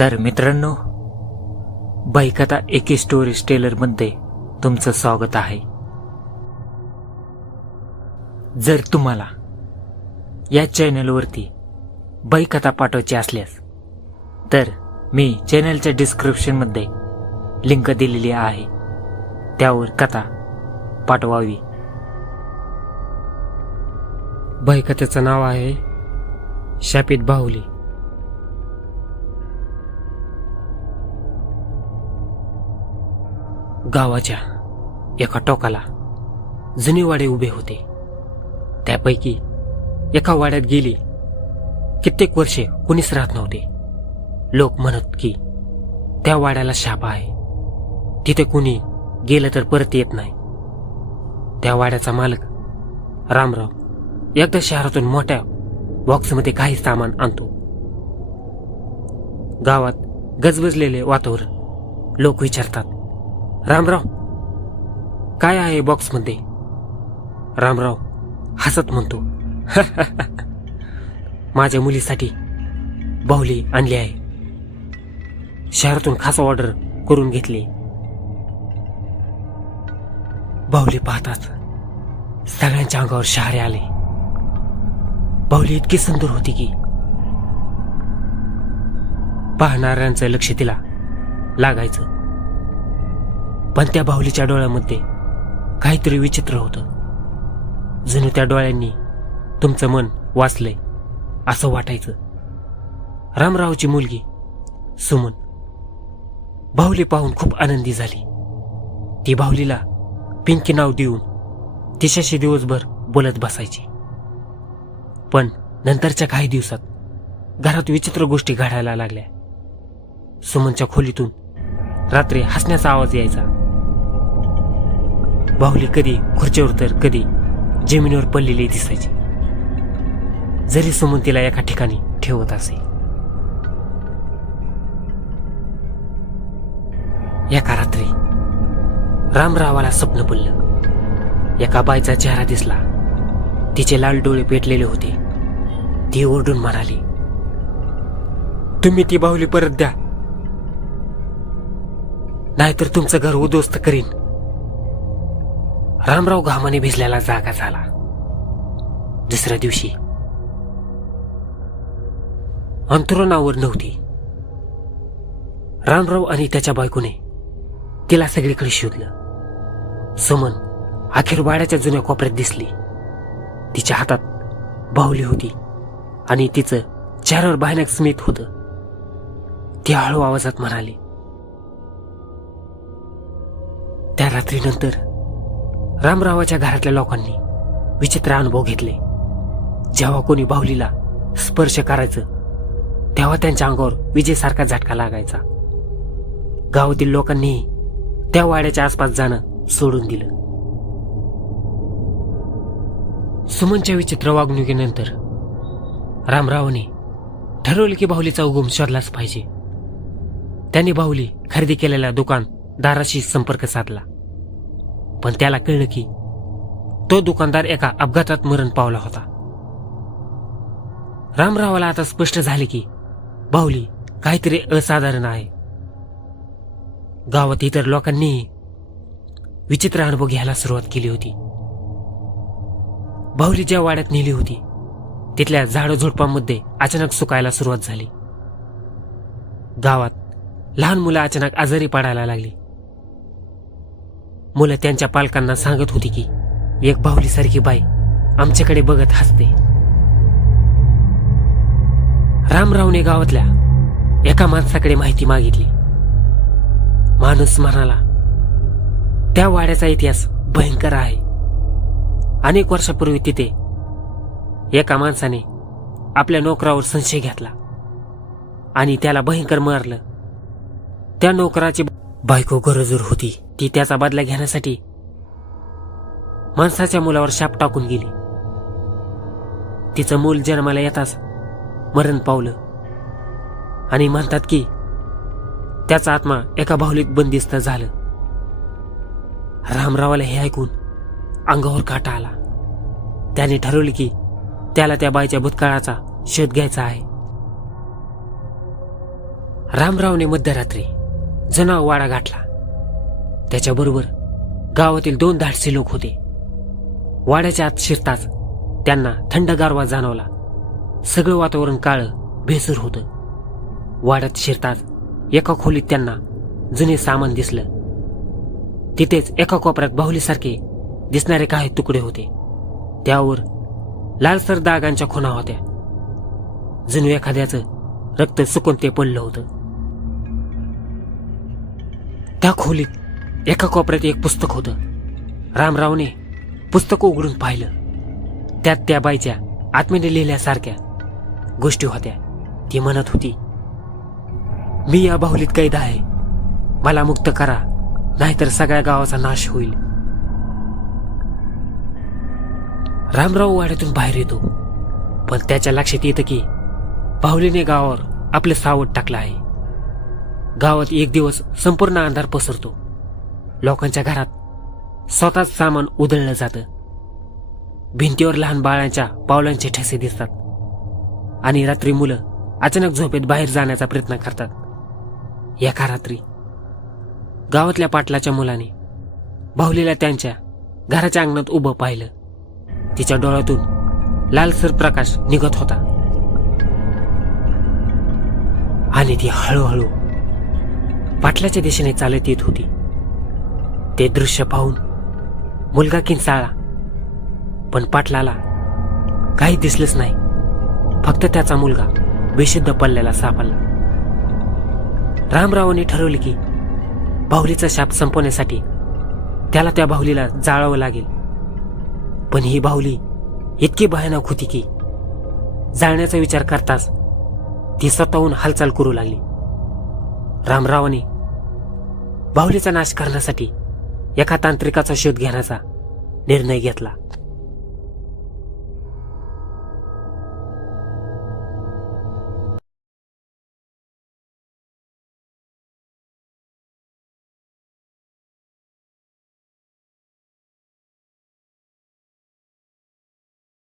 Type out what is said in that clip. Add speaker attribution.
Speaker 1: तर मित्रांनो बाईकथा एके स्टोरीज टेलरमध्ये तुमचं स्वागत आहे. जर तुम्हाला या चॅनलवरती बाईकथा पाठवायची असल्यास तर मी चॅनलच्या डिस्क्रिप्शनमध्ये लिंक दिलेली आहे. त्यावर कथा पाठवावी.
Speaker 2: बाईकथेचं नाव आहे शापित बाहुली. गावाच्या एका टोकाला जुने वाडे उभे होते. त्यापैकी एका वाड्यात गेली. कित्येक वर्षे कुणीच राहत नव्हते. लोक म्हणत की त्या वाड्याला शाप आहे. तिथे कुणी गेलं तर परत येत नाही. त्या वाड्याचा मालक रामराव एकदा शहरातून मोठ्या बॉक्समध्ये काही सामान आणतो. गावात गजबजलेले वातावरण लोक विचारतात रामराव काय आहे बॉक्समध्ये? रामराव हसत म्हणतो माझ्या मुलीसाठी बाहुली आणली आहे. शहरातून खास ऑर्डर करून घेतली. बाहुली पाहताच सगळ्यांच्या अंगावर शहारे आले. बाहुली इतकी सुंदर होती की पाहणाऱ्यांचं लक्ष तिला लागायचं. पण त्या बाहुलीच्या डोळ्यामध्ये काहीतरी विचित्र होतं. जणू त्या डोळ्यांनी तुमचं मन वाचलंय असं वाटायचं. रामरावची मुलगी सुमन. बाहुली पाहून खूप आनंदी झाली. ती बाहुलीला पिंकी नाव देऊन तिच्याशी दिवसभर बोलत बसायची. पण नंतरच्या काही दिवसात घरात विचित्र गोष्टी घडायला लागल्या. सुमनच्या खोलीतून रात्री हसण्याचा आवाज यायचा. बाहुली कधी खुर्चीवर तर कधी जमिनीवर पडलेली दिसायची. जरी सुमन तिला एका ठिकाणी ठेवत असे. एका रात्री रामरावाला स्वप्न पडलं. एका बाईचा चेहरा दिसला. तिचे लाल डोळे पेटलेले होते. ती ओरडून म्हणाली तुम्ही ती बाहुली परत द्या. नाहीतर तुमचं घर उद्ध्वस्त करीन. रामराव घामाने भिजलेला जागा झाला. दुसऱ्या दिवशी अंतरुणावर नव्हती. रामराव आणि त्याच्या बायकोने तिला सगळीकडे शोधलं. सुमन अखेर वाड्याच्या जुन्या कोपऱ्यात दिसली. तिच्या हातात बाहुली होती आणि तिचं चेहऱ्यावर भयानक स्मित होत. ती हळू आवाजात म्हणाली त्या रात्रीनंतर रामरावाच्या घरातल्या लोकांनी विचित्र अनुभव घेतले. जेव्हा कोणी बाहुलीला स्पर्श करायचं तेव्हा त्यांच्या अंगावर विजेसारखा झटका लागायचा. गावातील लोकांनी त्या वाड्याच्या आसपास जाणं सोडून दिलं. सुमनच्या विचित्र वागणुकीनंतर रामरावने ठरवलं की बाहुलीचा उगम शोधलाच पाहिजे. त्यांनी बाहुली खरेदी केलेल्या दुकानदाराशी संपर्क साधला. पण त्याला कळलं की तो दुकानदार एका अपघातात मरण पावला होता. रामरावाला आता स्पष्ट झाले की बाहुली काहीतरी असाधारण आहे. गावात इतर लोकांनी विचित्र अनुभव घ्यायला सुरुवात केली होती. बाहुली ज्या वाड्यात नेली होती तिथल्या झाडझुडपांमध्ये अचानक सुकायला सुरुवात झाली. गावात लहान मुलं अचानक आजारी पडायला लागली. मुलं त्यांच्या पालकांना सांगत होती की एक बाहुलीसारखी बाई आमच्याकडे बघत हसते. रामरावने गावातल्या एका माणसाकडे माहिती मागितली. माणूस म्हणाला त्या वाड्याचा इतिहास भयंकर आहे. अनेक वर्षापूर्वी तिथे एका माणसाने आपल्या नोकरावर संशय घेतला आणि त्याला भयंकर मारलं. त्या नोकराची बायको गरजूर होती. ती त्याचा बदला घेण्यासाठी माणसाच्या मुलावर शाप टाकून गेली. तिचं मूल जन्माला येताच मरण पावलं. आणि म्हणतात की त्याचा आत्मा एका बाहुलीत बंदिस्त झालं. रामरावाला हे ऐकून अंगावर काटा आला. त्याने ठरवले की त्याला त्या बाईच्या भूतकाळाचा शोध घ्यायचा आहे. रामरावने मध्यरात्री जुना वाडा गाठला. त्याच्याबरोबर गावातील दोन धाडसी लोक होते. वाड्याच्या आत शिरताच त्यांना थंड गारवा जाणवला. सगळं वातावरण काळ भेसूर होतं. वाड्यात शिरताच एका खोलीत त्यांना जुने सामान दिसलं. तिथेच एका कोपऱ्यात बाहुलीसारखे दिसणारे काही तुकडे होते. त्यावर लालसर दागांच्या खुणा होत्या. जणू एखाद्याचं रक्त सुकून ते पडलं होतं. त्या खोलीत एका कोपऱ्यात एक पुस्तक होतं. रामरावने पुस्तक उघडून पाहिलं. त्यात त्या बाईच्या आत्मेने लिहिल्यासारख्या गोष्टी होत्या. ती म्हणत होती मी या बाहुलीत कैद आहे. मला मुक्त करा नाहीतर सगळ्या गावाचा नाश होईल. रामराव वाड्यातून बाहेर येतो. पण त्याच्या लक्षात येतं की बाहुलीने गावावर आपलं सावट टाकलं आहे. गावात एक दिवस संपूर्ण अंधार पसरतो. लोकांच्या घरात स्वतःच सामान उधळलं जातं. भिंतीवर लहान बाळांच्या पावलांचे ठसे दिसतात. आणि रात्री मुलं अचानक झोपेत बाहेर जाण्याचा प्रयत्न करतात. एका रात्री गावातल्या पाटलाच्या मुलाने बाहुलीला त्यांच्या घराच्या अंगणात उभं पाहिलं. तिच्या डोळ्यातून लालसर प्रकाश निघत होता. आणि ती हळूहळू पाटलाच्या दिशेने चालत येत होती. ते दृश्य पाहून मुलगा किंचाळला. पण पाटलाला काही दिसलंच नाही. फक्त त्याचा मुलगा बेशुद्ध पडलेला सापडला. रामरावांनी ठरवले की बाहुलीचा शाप संपवण्यासाठी त्याला त्या बाहुलीला जाळावं लागेल. पण ही बाहुली इतकी भयानक होती की जाळण्याचा विचार करताच ती स्वतःहून हालचाल करू लागली. रामरावाने बाहुलीचा नाश करण्यासाठी एका तांत्रिकाचा शोध घेण्याचा निर्णय घेतला.